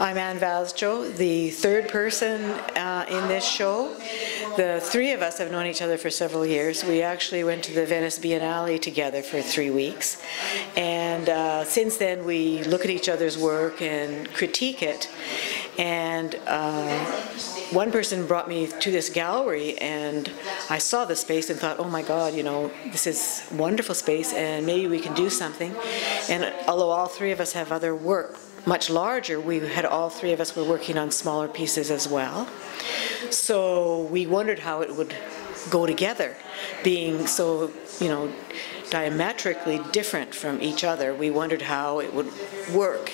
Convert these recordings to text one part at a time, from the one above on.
I'm Vaasjo, the third person in this show. The three of us have known each other for several years. We actually went to the Venice Biennale together for 3 weeks. And since then, we look at each other's work and critique it. And one person brought me to this gallery, and I saw the space and thought, oh my God, you know, this is wonderful space, and maybe we can do something. And although all three of us have other work, much larger, all three of us were working on smaller pieces as well. So we wondered how it would go together, being so, you know, diametrically different from each other. We wondered how it would work,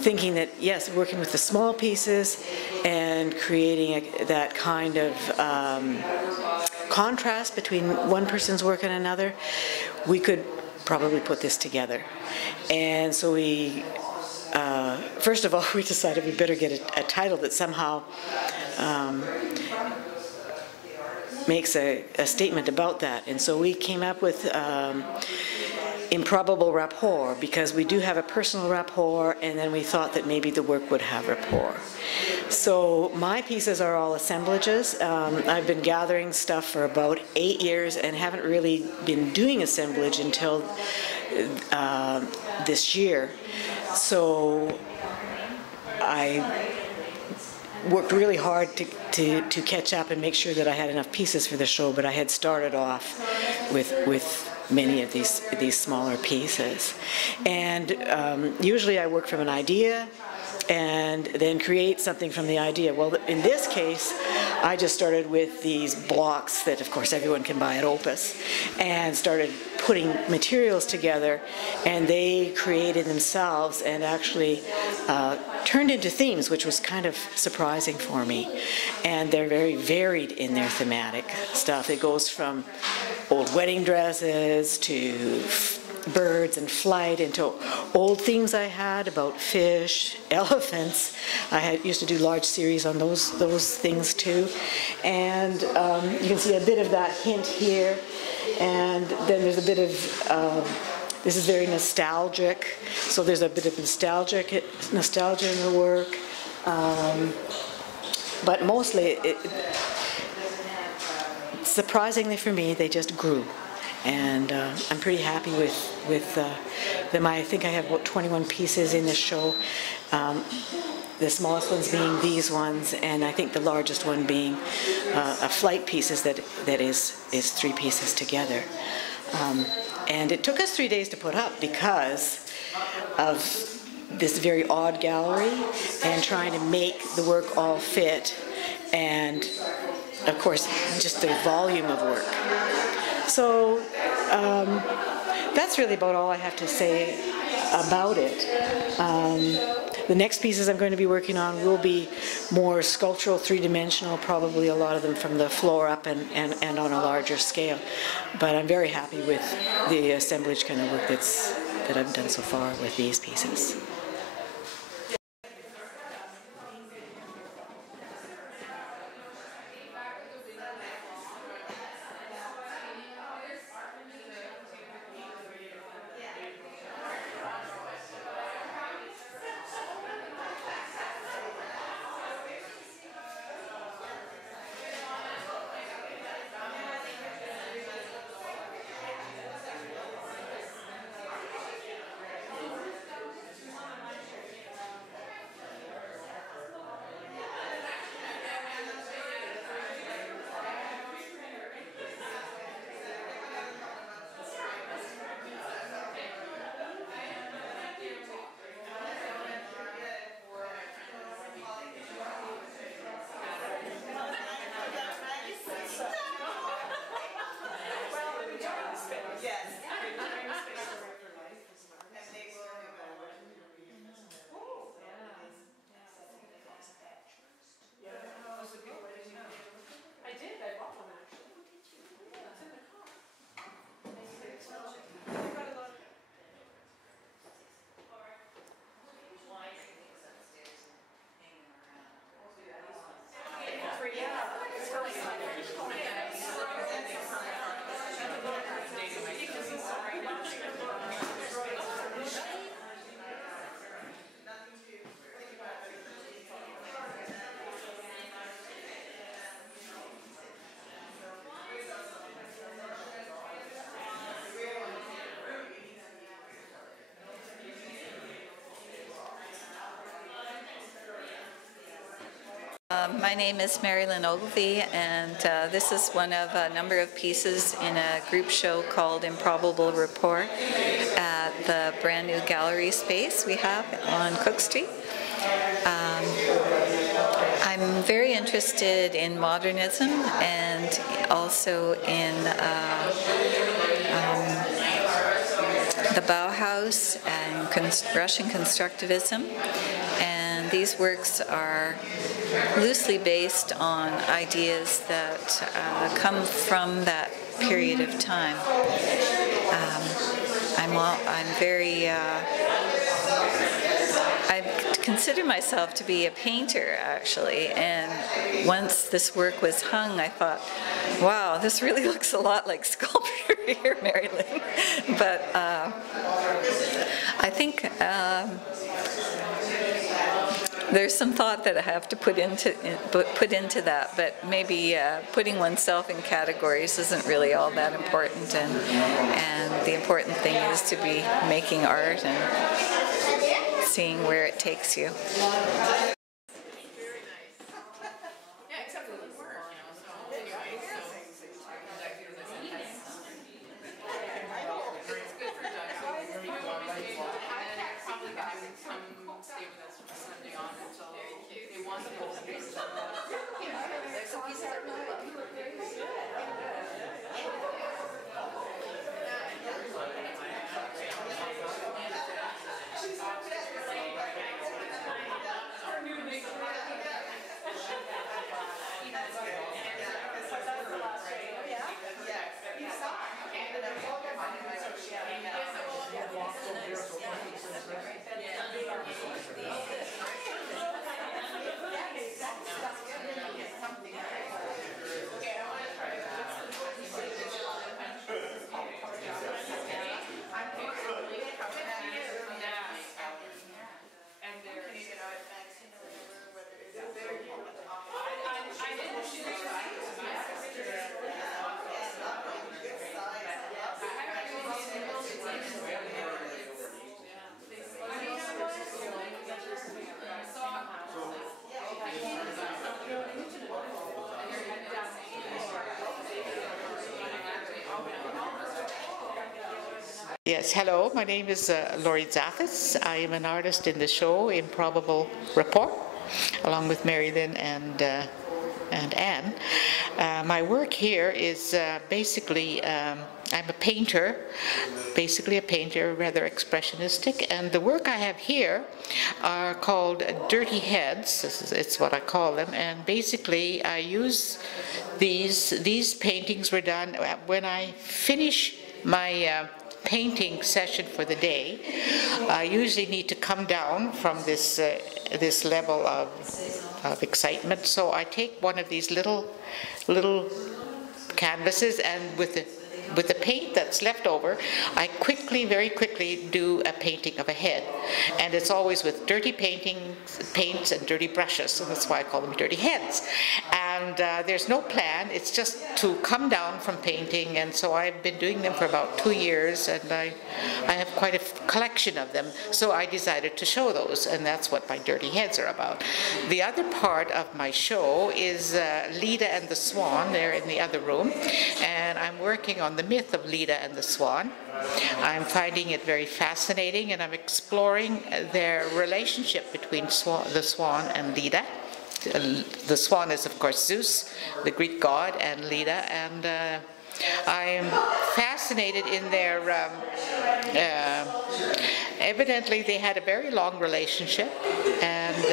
thinking that, yes, working with the small pieces and creating that kind of contrast between one person's work and another, we could probably put this together. And so we first of all, we decided we better get a title that somehow makes a statement about that. And so we came up with Improbable Rapport, because we do have a personal rapport, and then we thought that maybe the work would have rapport. So my pieces are all assemblages. I've been gathering stuff for about 8 years and haven't really been doing assemblage until this year. So I worked really hard to catch up and make sure that I had enough pieces for the show, but I had started off with many of these smaller pieces. And usually I work from an idea and then create something from the idea. Well, in this case, I just started with these blocks that, of course, everyone can buy at Opus, and started putting materials together, and they created themselves and actually turned into themes, which was kind of surprising for me. And they're very varied in their thematic stuff. It goes from old wedding dresses to birds and flight, into old themes I had about fish, elephants. I used to do large series on those things too. And you can see a bit of that hint here. And then there's a bit of, this is very nostalgic, so there's a bit of nostalgia in the work. But mostly, surprisingly for me, they just grew. And I'm pretty happy with them. I think I have about 21 pieces in this show. The smallest ones being these ones, and I think the largest one being a flight pieces that is 3 pieces together. And it took us 3 days to put up because of this very odd gallery and trying to make the work all fit, and of course just the volume of work. So that's really about all I have to say about it. The next pieces I'm going to be working on will be more sculptural, three-dimensional, probably a lot of them from the floor up and on a larger scale. But I'm very happy with the assemblage kind of work that I've done so far with these pieces. My name is Marilyn Ogilvie, and this is one of a number of pieces in a group show called Improbable Rapport at the brand new gallery space we have on Cook Street. I'm very interested in modernism and also in the Bauhaus and Russian constructivism. And these works are loosely based on ideas that come from that period of time. I consider myself to be a painter, actually, and once this work was hung, I thought, wow, this really looks a lot like sculpture here, Mary-Lynn. But I think there's some thought that I have to put into that, but maybe putting oneself in categories isn't really all that important, and the important thing is to be making art and seeing where it takes you. Yes, hello, my name is Laurie Tzathas. I am an artist in the show Improbable Rapport, along with Mary-Lynn and Anne. My work here is basically, I'm a painter, rather expressionistic, and the work I have here are called dirty heads. It's what I call them, and basically I use these paintings were done when I finish my painting session for the day. I usually need to come down from this this level of excitement, so I take one of these little canvases, and with the paint that's left over, I very quickly do a painting of a head, and it's always with dirty paints and dirty brushes, so that's why I call them dirty heads. And there's no plan, it's just to come down from painting, and so I've been doing them for about 2 years, and I have quite a collection of them, so I decided to show those, and that's what my dirty heads are about. The other part of my show is Leda and the Swan. They're in the other room, and I'm working on the myth of Leda and the Swan. I'm finding it very fascinating, and I'm exploring their relationship between the Swan and Leda. The Swan is, of course, Zeus, the Greek god, and Leda, and I am fascinated in their, evidently they had a very long relationship and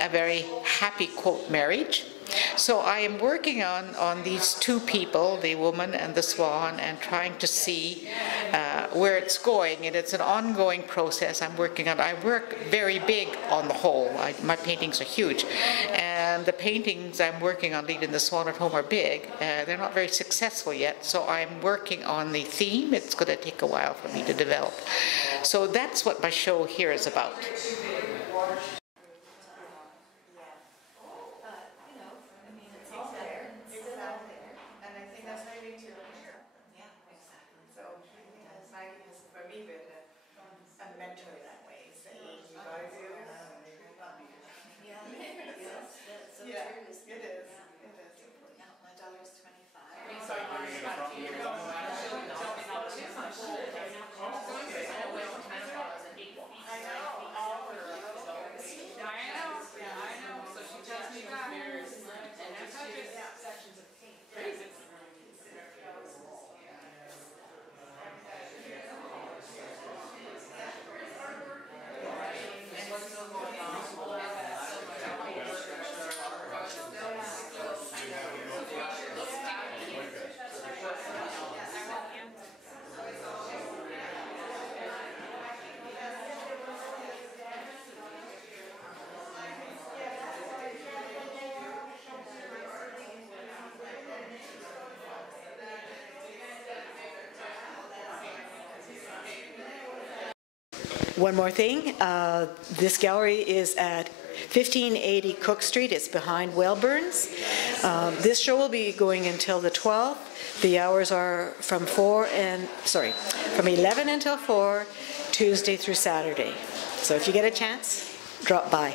a very happy, quote, marriage. So I am working on these two people, the woman and the swan, and trying to see where it's going, and it's an ongoing process I'm working on. I work very big on the whole. My paintings are huge, and the paintings I'm working on, Leda and the Swan at home, are big. They're not very successful yet, so I'm working on the theme. It's going to take a while for me to develop. So that's what my show here is about. A mentor that way, saying, you gotta do this. Yeah. One more thing, this gallery is at 1580 Cook Street. It's behind Wellburns. This show will be going until the 12th. The hours are from 11 until 4, Tuesday through Saturday. So if you get a chance, drop by.